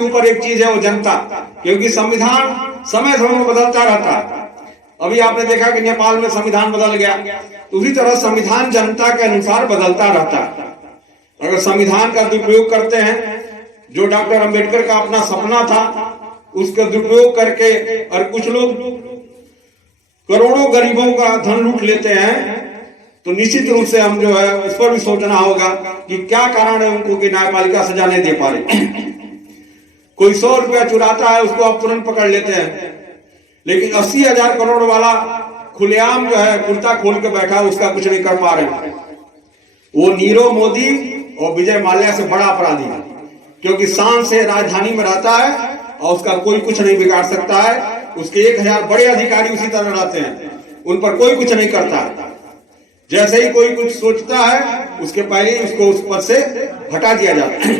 ऊपर एक चीज है वो जनता, क्योंकि संविधान समय समय में बदलता रहता है। अभी आपने देखा कि नेपाल में संविधान बदल गया, तो उसी तरह संविधान जनता के अनुसार बदलता रहता है। अगर संविधान का दुरुपयोग करते हैं, जो डॉक्टर अंबेडकर का अपना सपना था उसका दुरुपयोग करके और कुछ लोग करोड़ों गरीबों का धन लूट लेते हैं, तो निश्चित रूप से हम जो है उस पर भी सोचना होगा कि क्या कारण है उनको कि न्यायपालिका सजा नहीं दे पा रही। कोई 100 रुपया चुराता है, उसको आप तुरंत पकड़ लेते हैं, लेकिन 80,000 करोड़ वाला खुलेआम जो है कुर्ता खोल के बैठा, उसका कुछ नहीं कर पा रहे। वो नीरव मोदी और विजय माल्या से बड़ा अपराधी है, क्योंकि शान से राजधानी में रहता है और उसका कोई कुछ नहीं बिगाड़ सकता है। उसके 1000 बड़े अधिकारी उसी तरह रहते हैं, उन पर कोई कुछ नहीं करता। जैसे ही कोई कुछ सोचता है, उसके पहले ही उसको उस पद से हटा दिया जाता है।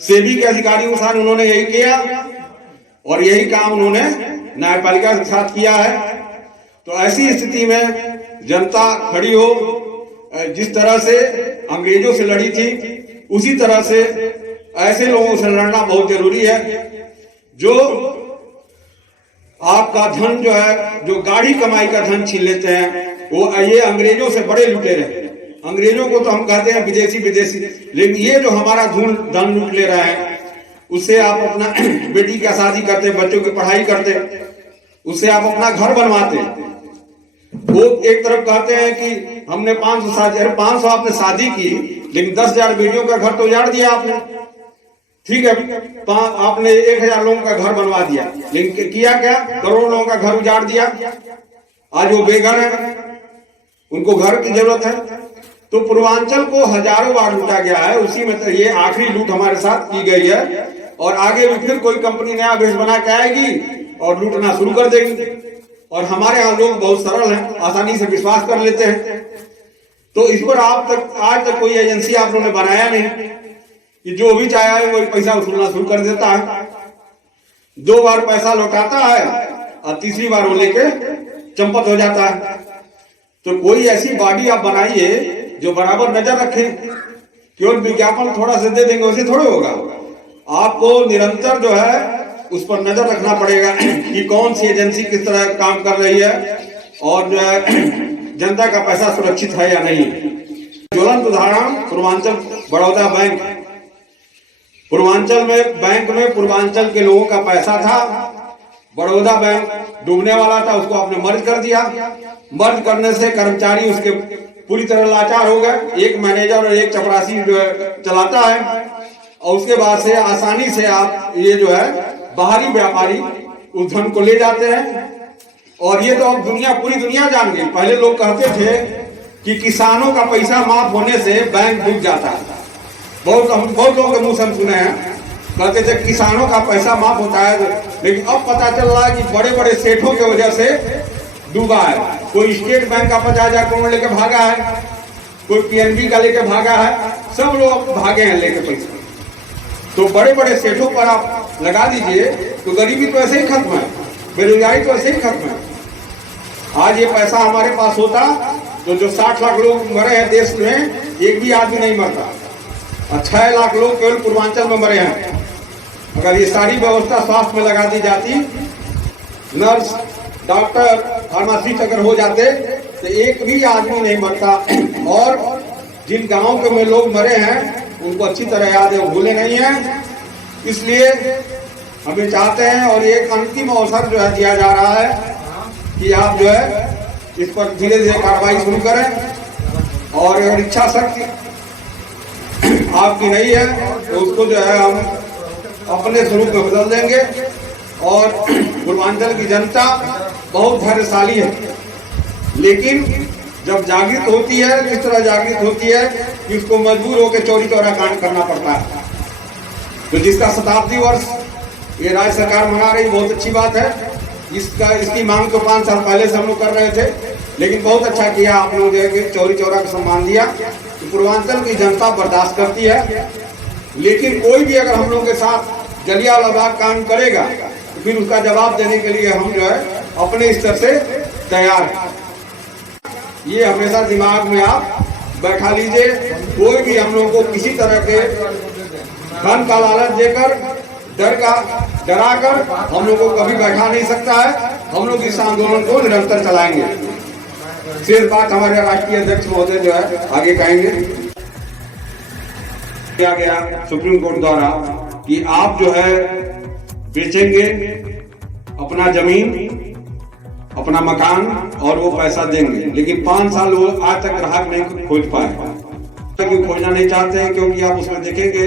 सेबी के अधिकारियों के साथ उन्होंने यही किया और यही काम उन्होंने न्यायपालिका के साथ किया है। तो ऐसी स्थिति में जनता खड़ी हो, जिस तरह से अंग्रेजों से लड़ी थी उसी तरह से ऐसे लोगों से लड़ना बहुत जरूरी है, जो आपका धन जो है, जो गाढ़ी कमाई का धन छीन लेते हैं। वो ये अंग्रेजों से बड़े लुटेरे हैं। अंग्रेजों को तो हम कहते हैं विदेशी विदेशी, लेकिन ये जो हमारा धन लूट ले रहे हैं, उससे आप अपना बेटी का शादी करते, बच्चों की पढ़ाई करते, उससे आप अपना घर बनवाते। वो एक तरफ कहते हैं कि हमने 500 आपने शादी की, लेकिन 10,000 बेटियों का घर तो उजाड़ दिया आपने। ठीक है, आपने 1000 लोगों का घर बनवा दिया, लेकिन किया क्या? करोड़ों लोगों का घर उजाड़ दिया। आज वो बेघर है, उनको घर की जरूरत है। तो पूर्वांचल को हजारों बार लूटा गया है, उसी में तो ये आखिरी लूट हमारे साथ की गई है, और आगे भी फिर कोई कंपनी नया बेस बना के आएगी और लूटना शुरू कर देगी। और हमारे यहाँ लोग बहुत सरल हैं, आसानी से विश्वास कर लेते हैं। तो इस पर आज तक कोई एजेंसी आप लोगों ने बनाया नहीं कि जो भी चाहे वही पैसा वसूलना शुरू कर देता है। 2 बार पैसा लौटाता है और तीसरी बार वो लेके चंपत हो जाता है। तो कोई ऐसी बॉडी आप बनाइए जो बराबर नजर रखे। केवल विज्ञापन थोड़ा सा दे देंगे वैसे थोड़े होगा। आपको निरंतर जो है उस पर नजर रखना पड़ेगा कि कौन सी एजेंसी किस तरह काम कर रही है और जो है जनता का पैसा सुरक्षित है या नहीं। ज्वलंत उदाहरण पूर्वांचल बड़ौदा बैंक। पूर्वांचल में बैंक में पूर्वांचल के लोगों का पैसा था। बड़ौदा बैंक डूबने वाला था, उसको आपने मर्ज कर दिया। मर्ज करने से कर्मचारी उसके पूरी तरह लाचार हो गए। एक मैनेजर और एक चपरासी जो है चलाता है, और उसके बाद से आसानी से आप ये जो है बाहरी व्यापारी उस धन को ले जाते हैं। और ये तो अब पूरी दुनिया जान गई। पहले लोग कहते थे कि किसानों का पैसा माफ होने से बैंक डूब जाता है। बहुत लोगों के मुंह से हम सुने हैं, कहते थे किसानों का पैसा माफ होता है, लेकिन अब पता चल रहा है कि बड़े बड़े सेठों की वजह से डूबा है। कोई स्टेट बैंक का 50,000 करोड़ लेके भागा है, कोई पीएनबी का लेके भागा है, सब लोग भागे हैं लेके पैसा। तो बड़े बड़े सेठों पर आप लगा दीजिए तो गरीबी तो ऐसे ही खत्म है, बेरोजगारी तो ऐसे ही खत्म है। आज ये पैसा हमारे पास होता तो जो 60 लाख लोग मरे हैं देश में, एक भी आदमी नहीं मरता, और 6 लाख लोग केवल पूर्वांचल में मरे हैं। अगर ये सारी व्यवस्था स्वास्थ्य में लगा दी जाती, नर्स, डॉक्टर, फार्मासिस्ट अगर हो जाते, तो एक भी आदमी नहीं मरता। और जिन गांव के में लोग मरे हैं उनको अच्छी तरह याद है, वो भूले नहीं है। इसलिए हमें चाहते हैं, और एक अंतिम अवसर जो है दिया जा रहा है कि आप जो है इस पर धीरे धीरे कार्रवाई शुरू करें। और अगर इच्छा शक्ति आपकी नहीं है तो उसको जो है हम अपने स्वरूप में बदल देंगे। और पूर्वांचल की जनता बहुत धैर्यशाली है, लेकिन जब जागृत होती है, किस तरह जागृत होती है कि उसको मजबूर होकर चोरी चौरा कांड करना पड़ता है। तो जिसका शताब्दी वर्ष ये राज्य सरकार मना रही, बहुत अच्छी बात है। इसकी मांग तो 5 साल पहले से हम लोग कर रहे थे, लेकिन बहुत अच्छा किया आप लोगों ने चोरी चौरा का सम्मान दिया। तो पूर्वांचल की जनता बर्दाश्त करती है, लेकिन कोई भी अगर हम लोगों के साथ जलियांवाला बाग कांड करेगा तो फिर उसका जवाब देने के लिए हम जो है अपने स्तर से तैयार हैं। ये हमेशा दिमाग में आप बैठा लीजिए। कोई भी हम लोगों को किसी तरह के धन का लालच देकर, डराकर हम लोग को कभी बैठा नहीं सकता है। हम लोग इस आंदोलन को निरंतर चलाएंगे। शेष बात हमारे राष्ट्रीय अध्यक्ष महोदय जो है आगे कहेंगे। किया गया सुप्रीम कोर्ट द्वारा कि आप जो है बेचेंगे अपना जमीन, अपना मकान और वो पैसा देंगे, लेकिन 5 साल वो आज तक ग्राहक नहीं खोज पाए। क्यों खोजना नहीं चाहते हैं? क्योंकि आप उसमें देखेंगे